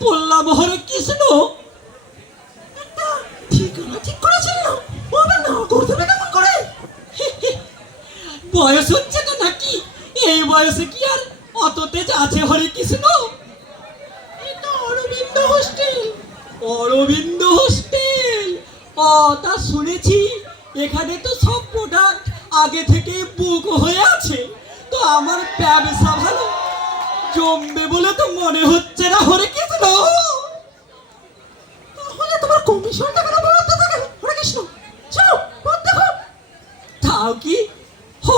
পড়লাম হরে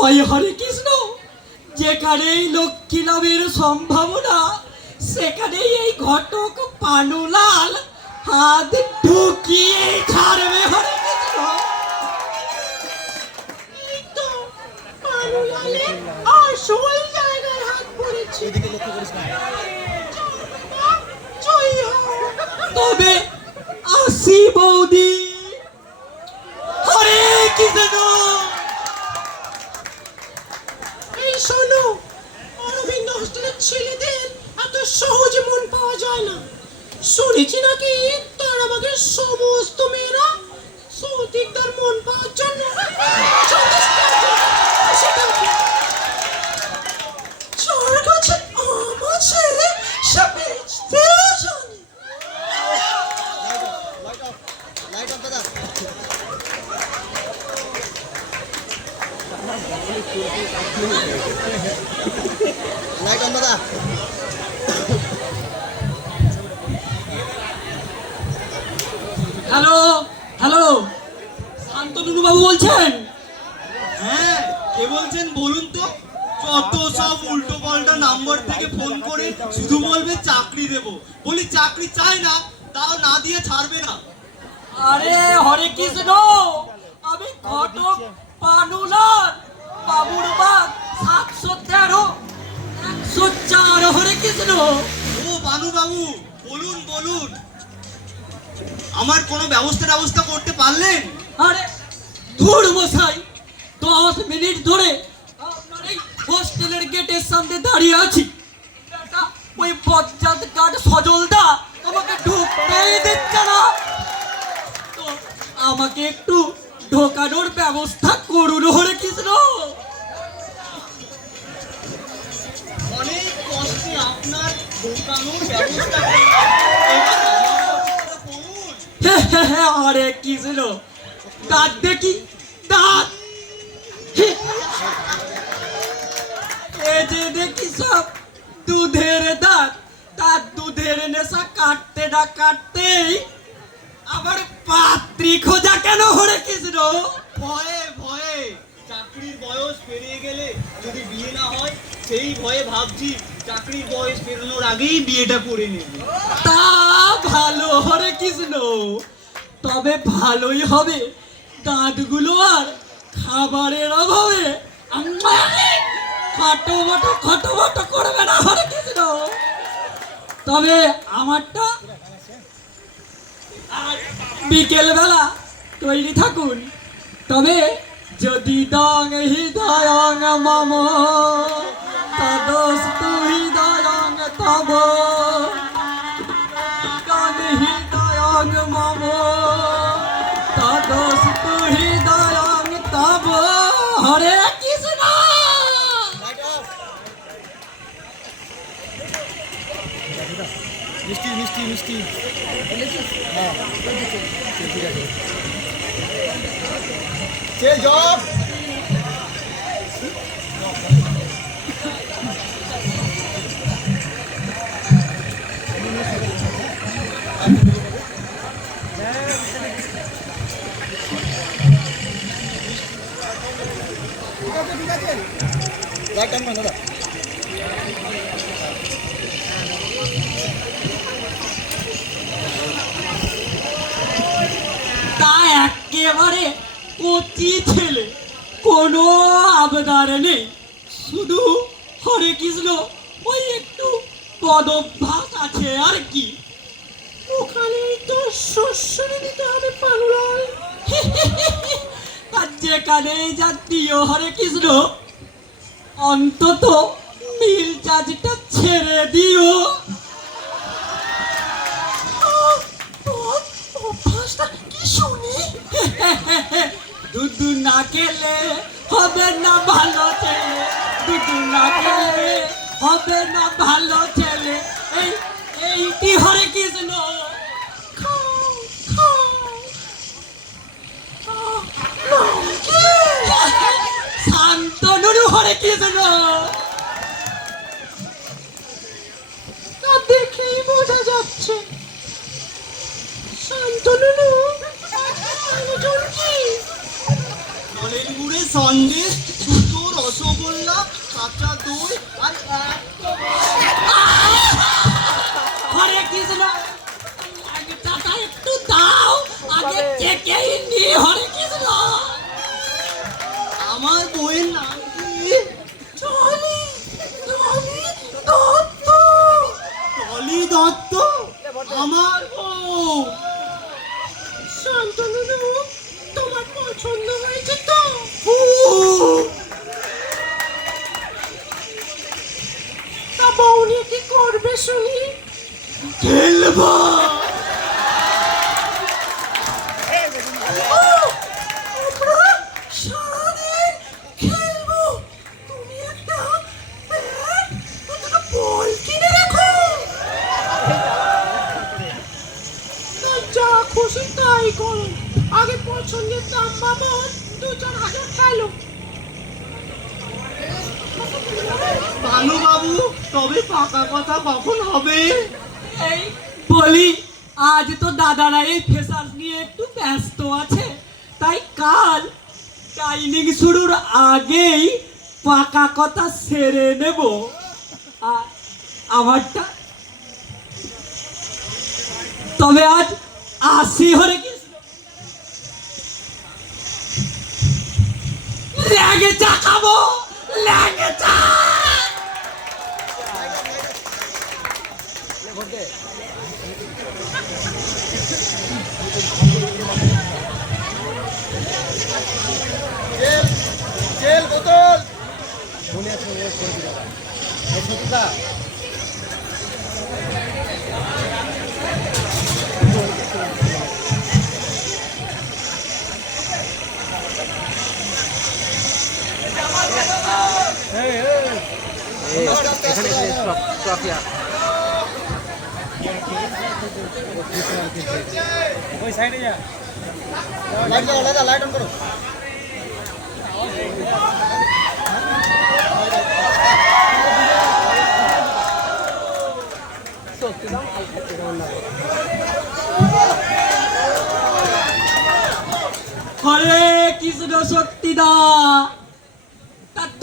হয় হরে কৃষ্ণ। যেখানেই লক্ষ্মী লাভের সম্ভাবনা সেখানেই এই ঘটক পানুলাল হাত ঢুকিয়ে ছাড়বে হরে কৃষ্ণ। আসল জায়গায় হাত পড়েছে। জয় তবে আসি বৌদি। হরে কৃষ্ণ। সহজে মন পাওয়া যায় না। শুনেছি নাকি তার আমাকে সমস্ত মেয়েরা সৌদিকদার মন পাওয়ার জন্য যথেষ্ট বসে থাকে। যার কাছে আমার ছেলে সে বেচতে জানে লাইট অফ লাইট অফ দাদা লাইট অন দাদা হ্যালো হ্যালো শান্তনু বাবু বলছেন হ্যাঁ কে বলছেন বলুন তো যত সব উল্টো পাল্টা নাম্বার থেকে ফোন করে শুধু বলবে চাকরি দেব বলি চাকরি চাই না তাও না দিয়ে ছাড়বে না। আরে হরে কৃষ্ণ আমি ঘটক পানুলাল বাবুর বাগ সাতশো তেরো একশো চার হরে কৃষ্ণ। ও বানু বাবু বলুন বলুন। আমার কোনো ব্যবস্থা ব্যবস্থা করতে পারলেন? আরে ধুর মশাই দশ মিনিট ধরে আপনার এই হোস্টেলের গেটের সামনে দাঁড়িয়ে আছি। ওই বজ্জাত কাঠ সজলদা আমাকে ঢুকতেই দিচ্ছে না তো আমাকে একটু ঢোকানোর ব্যবস্থা করুন হরে কৃষ্ণ। অনেক কষ্টে আপনার ঢোকানোর ব্যবস্থা করুন। কৃষ্ণ। দাঁত দেখি দাঁত। এ যে দেখি সব দুধের দাঁত। তার দুধের নেশা কাটতে না কাটতেই আবার পাত্রী খোঁজা কেন হরে কৃষ্ণ? ভয়ে ভয়ে। চাকরির বয়স পেরিয়ে গেলে যদি বিয়ে না হয় সেই ভয়ে ভাবছি চাকরির বয়স পেরোনোর আগেই বিয়েটা করে নেব। তা ভালো হরে কৃষ্ণ। তবে ভালোই হবে দাঁতগুলো আর খাবারের অভাবে। খটো বটো খটো বটো করবে না হরে কৃষ্ণ। তবে আমারটা আর বিকেল বেলা তৈরি থাকুন। তবে যদি দং হৃদয়ং মম, তদস্তু হৃদয়ং তব। মিষ্টি মিষ্টি মিষ্টি হ্যাঁ ঠিক আছে চেঞ্জ অফ লাইট অন করো দাদা কচি ছেলে। কোনো আবদার নেই। শুধু হরে কৃষ্ণ, ওই একটু পদভ্যাস আছে আর কি। ওখানেই তো শ্বশুরে দিতে হবে পানুলাল আর যেখানে যাত্রীয় হরে কৃষ্ণ, অন্তত মিল চার্জটা ছেড়ে দিও। দুধু না হবে না ভালো ছেলে। দুধু না খেলে হবে না ভালো ছেলে। এই এইটি হরে কৃষ্ণ? শান্তনুর হরে কৃষ্ণ। দেখেই বোঝা যাচ্ছে। শান্তনু কি গুড়ে সন্দেশ দুটো রসগোল্লা কাঁচা দই আর এক হরে কৃষ্ণ টাকা একটু দাও আগে চেকেই নি হরে কৃষ্ণ আমার বইয়ের নাম কি টনি টনি দত্ত টলি দত্ত আমার বউ শান্তনু তোমার পছন্দ হয়েছে তো তা বউ নিয়ে কি করবে শুনি খেলবা আমরা সারাদিন খেলব তুমি একটা ব্যাট আর দুটো বল কিনে রেখো তা যা খুশি তাই করো আগে পছন্দের দাম বাবদ দু চার হাজার ফেলো ভানু বাবু তবে পাকা কথা কখন হবে? এই বলি আজ তো দাদারা এই ফেসার নিয়ে একটু ব্যস্ত আছে। তাই কাল ট্রাইনিং শুরুর আগেই পাকা কথা সেরে নেব। আর আমারটা তবে আজ আসি হরে কৃষ্ণ ল্যাগে চা খাব ল্যাগে চা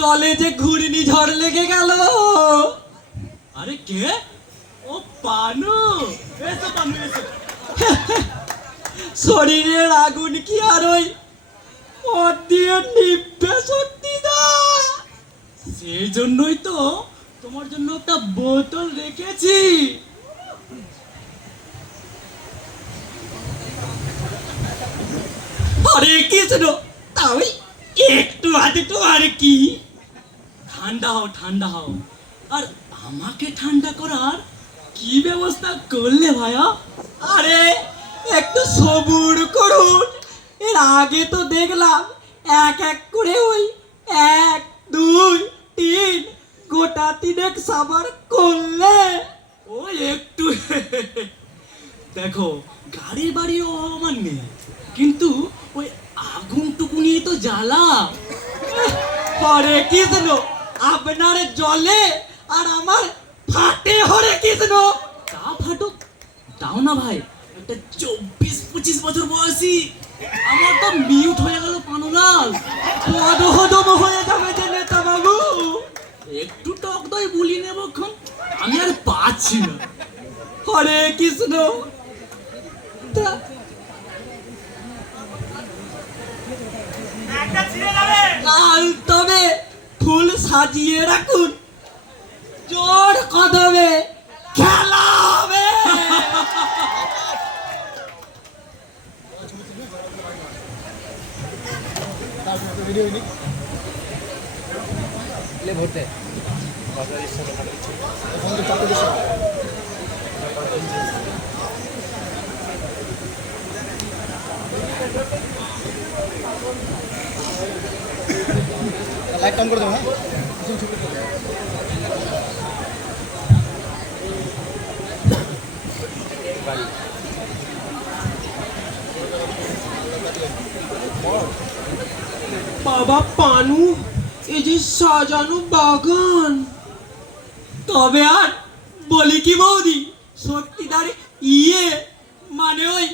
দলে ঘুরিনি ঝড় লেগে গেল। আরে কে? ও পানু। এসো পানু এসো। শরীরের আগুন কি আর ওই মদ দিয়ে নিভবে সত্যিদা সেই জন্যই তো তোমার জন্য একটা বোতল রেখেছি। হরে কৃষ্ণ তাই একটু আধটু আর কি? ঠান্ডা হও ঠান্ডা হও। আর আমাকে ঠান্ডা করার কি ব্যবস্থা করলে ভাইয়া? আরে, একটু সবুর করুন। এর আগে তো দেখলাম এক এক করে ওই এক, দুই, তিন, গোটা তিনেক সাবার করলে। ওই একটু দেখো গাড়ি বাড়িও আমার নেই, কিন্তু ওই আগুনটুকু নিয়ে তো জ্বালা। হরে কৃষ্ণ আপনার জলে আর আমার ফাটে হরে কৃষ্ণ। তা ফাটুক। তাও না ভাই একটা চব্বিশ পঁচিশ বছর বয়সী। আমার তো মিউট হয়ে গেল পানুলাল। পদহদম হয়ে যাবে যে নেতা বাবু। একটু টক দই বুলি নেব আমি আর পাচ্ছি না। হরে কৃষ্ণ। তবে ফুল সাজিয়ে রাখুন। জোর কদমে খেলা হবে। ভিডিও করে দেবো হ্যাঁ? বাবা পানু, এই যে সাজানো বাগান। তবে আর বলি কি বৌদি, সত্যিকার ইয়ে মানে ওই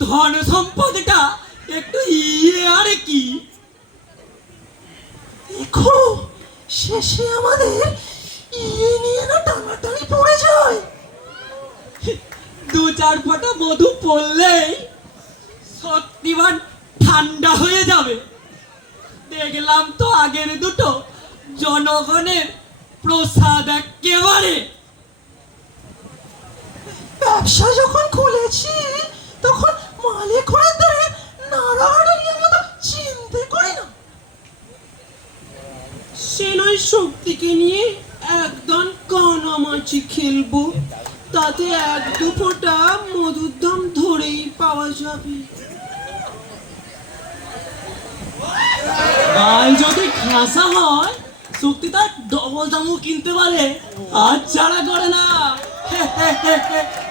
ধন সম্পদটা একটু ইয়ে আর কি? দেখো শেষে আমাদের ইয়ে নিয়ে না টানাটানি পড়ে যায়। দু চার ফোঁটা মধু পড়লেই শক্তিমান ঠান্ডা হয়ে যাবে। দেখলাম তো আগের দুটো জনগণের প্রসাদ একেবারে। ব্যবসা যখন খুলেছি তখন মালিক হয়ে ধরে নাড়াহাড়ি মতো চিনতে করি না সে শক্তিকে নিয়ে একদম কানামাছি খেলব। তাতে এক দু ফোঁটা মধুর দাম ধরেই পাওয়া যাবে। গাল যদি খাসা হয়, শক্তি তার ডবল দামও কিনতে পারে। আর ছাড়া করে না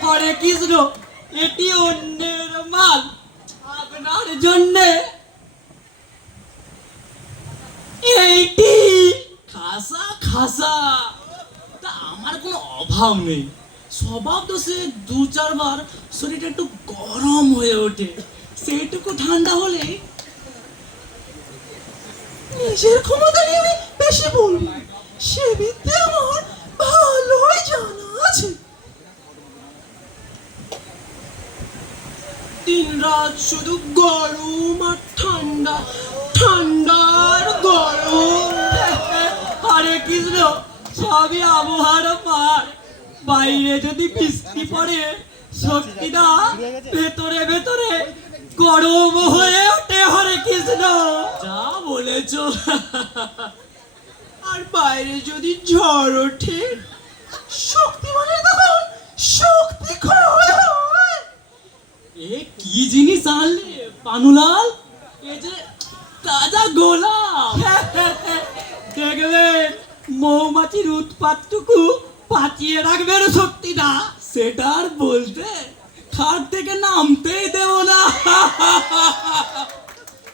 হরে কৃষ্ণ, এটি অন্যের মাল। আপনার জন্যে এইটি খাসা। তা আমার কোনো অভাব নেই। স্বভাব দু চারবার শরীরটা একটু গরম হয়ে ওঠে। সেইটুকু ঠান্ডা হলে নিজের ক্ষমতা নিয়ে আমি বেশি বলব। সে বিদ্যে আমার ভালোই জানা আছে। দিন রাত শুধু গরম আর ঠান্ডা ঠান্ডার গরম। হরে কৃষ্ণ সবই আবহাওয়ার পার। বাইরে যদি বৃষ্টি পড়ে শক্তিটা ভেতরে ভেতরে গরম হয়ে ওঠে, হরে কৃষ্ণ। যা বলেছ। আর বাইরে যদি ঝড় ওঠে শক্তিমানের তখন শক্তি এ কি জিনিস আনলে, পানুলাল? এ যে তাজা গোলাপ। দেখবে মৌমাছির উৎপাতটুকু পাচিয়ে রাখবেন শক্তিটা, সেটা আর বলতে খাট থেকে নামতেই দেব না।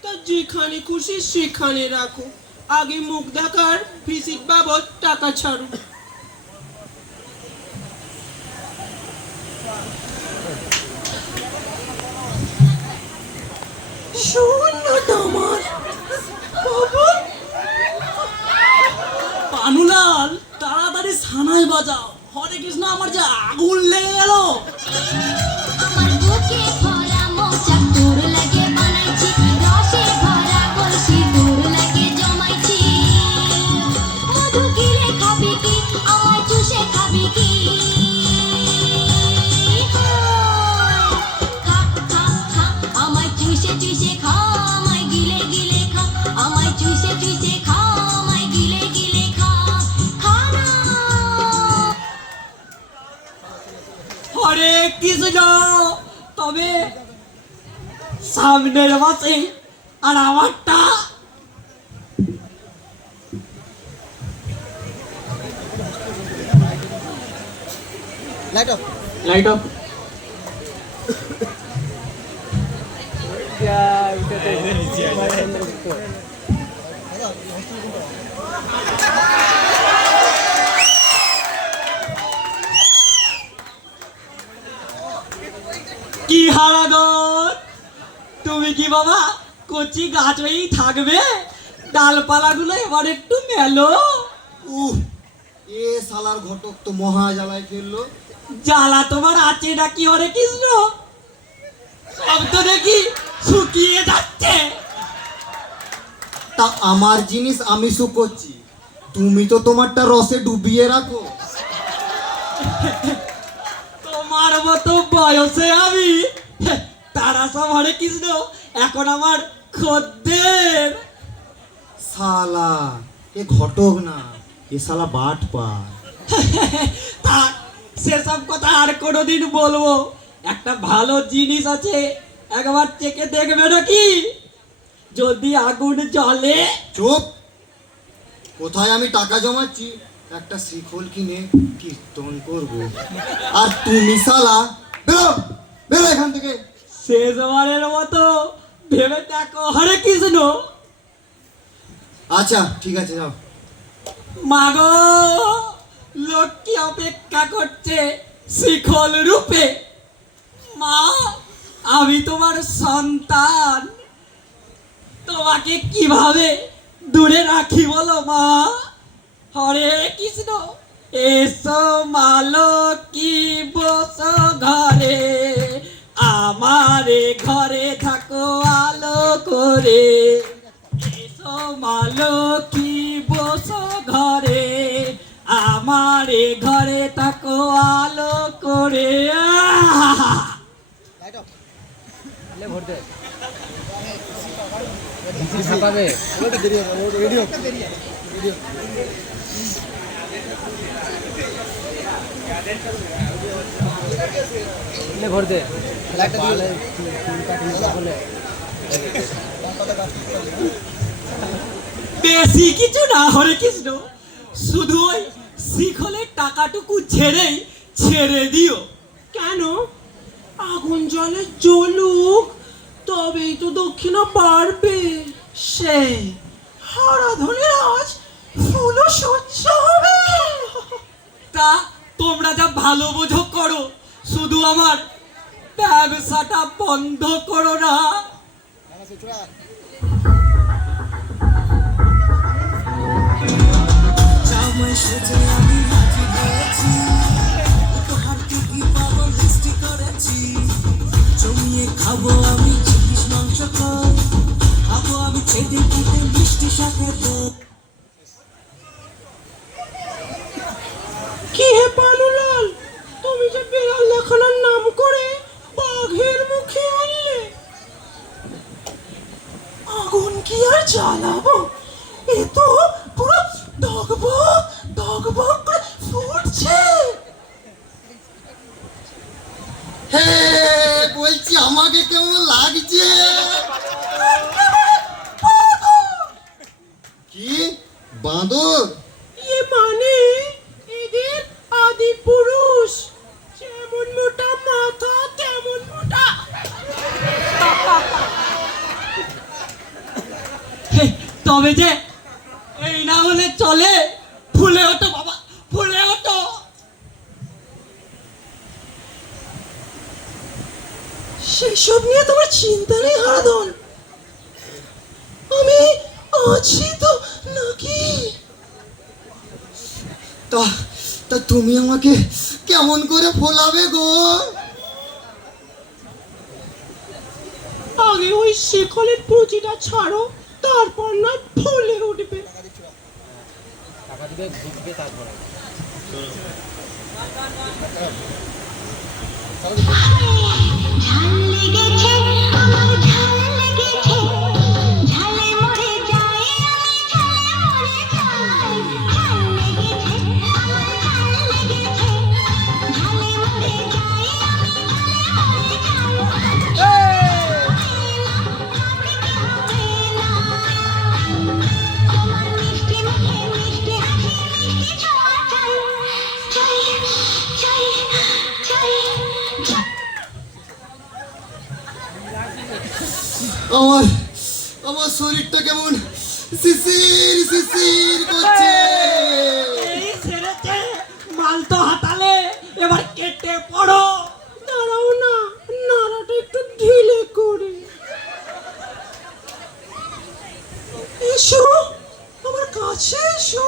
তা যেখানে খুশি সেখানে রাখো। আগে মুখ দেখার ভিজিট বাবদ টাকা ছাড়ো শূন্যটা আমার বাবা পানুলাল তাড়াতাড়ি বাজাও। হরে কৃষ্ণ আমার যে আগুন লেগে গেল। কৃষ্ণ তবে সামনের মাসে আর আমারটা লাইট অফ লাইট অফ কি হারাগর তুমি কি বাবা কচি গাছ হয়েই থাকবে? ডালপালাগুলো এবার একটু মেলো। উহ এ সালার ঘটক তো মহা জ্বালায় ফেলল। জ্বালা তোমার আছে নাকি হরে কৃষ্ণ? সব তো দেখি শুকিয়ে যাচ্ছে। তা আমার জিনিস আমি শুকোচ্ছি। তুমি তো তোমারটা রসে ডুবিয়ে রাখো। তোমার মতো বয়সে আমি তারা সব হরে কৃষ্ণ এখন আমার খদ্দের। শালা এ ঘটক না এ শালা বাট পা থাক সেসব কথা আর কোনোদিন বলব। একটা ভালো জিনিস আছে একবার চেকে দেখবে নাকি? যদি আগুন জ্বলে চুপ কোথায় আমি টাকা জমাচ্ছি? একটা শ্রীখোল কিনে কীর্তন করব। আর তুমি শালা বেরো বেরো এখান থেকে। শেষবারের মতো ভেবে দেখো হরে কৃষ্ণ। আচ্ছা ঠিক আছে যাও। মাগো লক্ষ্মী অপেক্ষা করছে শিখল রূপে। মা আমি তোমার সন্তান। তোমাকে কীভাবে দূরে রাখি বলো মা? হরে কৃষ্ণ এসো মালো কি বস ঘরে। আমারে ঘরে থাকো আলো করে। এসো মালো কি বস ঘরে। আমারে ঘরে থাকো আলো করে। আহা! বেশি কিছু না হরে কৃষ্ণ। শুধু ওই শিখলের টাকাটুকু ছেড়েই ছেড়ে দিও। কেন? আগুন জলে জ্বলুক তবেই তো দক্ষিণা বাড়বে। সে হারাধনের আজ ফুলও হবে তা তোমরা যা ভালো বোঝো করো, শুধু আমার ব্যবসাটা বন্ধ করো না। খাব আমি চিকিস মাংস খাব আমি খেতে খেতে মিষ্টি সাথে কি হে পানুলাল? তুমি যে বিড়াল দেখানোর নাম করে বাঘের মুখে আনলে। আগুন কি আর জ্বালাবো? এ তো পুরো ডগবগ ডগবগ করে ফুটছে। হে বলছি আমাকে কেমন লাগছে? কি? বাঁদর ইয়ে মানে এদের আদি পুরুষ যেমন মোটা মাথা তেমন মোটা হে, তবে যে এই না হলে চলে ফুলে ওঠো বাবা ফুলে ওঠো সেসব নিয়ে তোমার চিন্তা নেই হারাধন আমি আছি তো নাকি তা তা তুমি আমাকে কেমন করে ফোলাবে গো? আগে ওই শেখলের পুঁজিটা ছাড়ো তারপর না ফুলে উঠবে। আমার আমার আমার শরীরটা কেমন? শিশির শিশির করছে। মাল তো হাতালে এবার কেটে পড়ো দাঁড়াও না নাড়াটা একটু ঢিলে করে এসো আমার কাছে এসো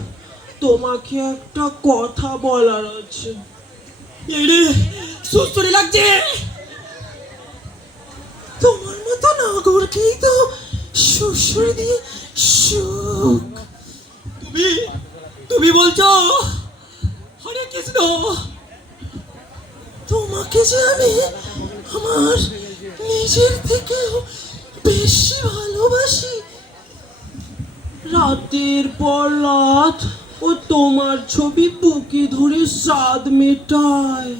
তোমাকে একটা কথা বলার আছে। এরে লাগছে? তোমার মতো নাগরকেই তো শ্বশুর দিয়ে সুখ। তুমি তুমি বলছো, হরে কৃষ্ণ। তোমাকে যে আমি আমার নিজের থেকেও বেশি ভালোবাসি, রাতের পর রাত ও তোমার ছবি বুকে ধরে স্বাদ মেটায়।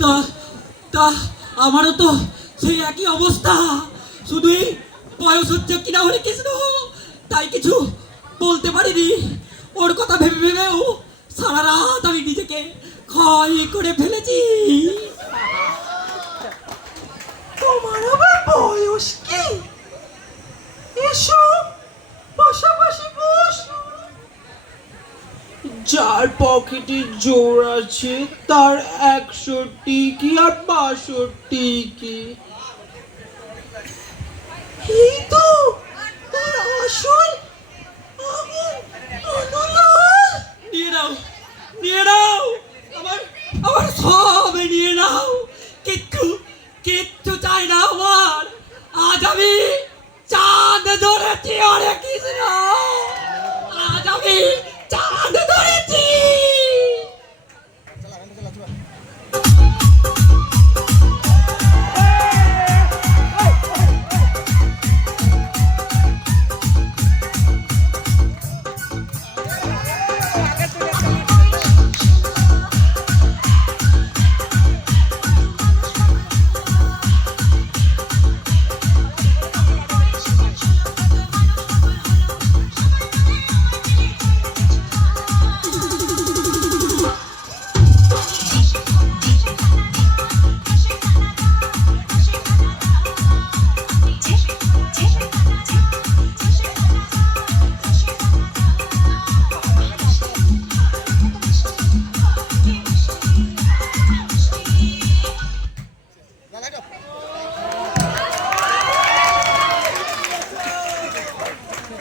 তা তা, আমারও তো সেই একই অবস্থা। শুধু এই বয়স হচ্ছে কিনা হরে কৃষ্ণ। তাই কিছু বলতে পারিনি। ওর কথা ভেবে ভেবেও সারা রাত আমি নিজেকে ক্ষয় করে ফেলেছি। তোমার আবার বয়স কি? এসো পাশাপাশি বসো। যার পকেটে জোর আছে তার একষট্টি কি আর বাষট্টি কি? এই তো তার আসল নিয়ে নাও নিয়ে নাও আমার আমার সব নিয়ে নাও। কিচ্ছু কিচ্ছু চাই না আমার। আজ আমি চাঁদ ধরেছি অনেক কৃষ্ণ। আজ আমি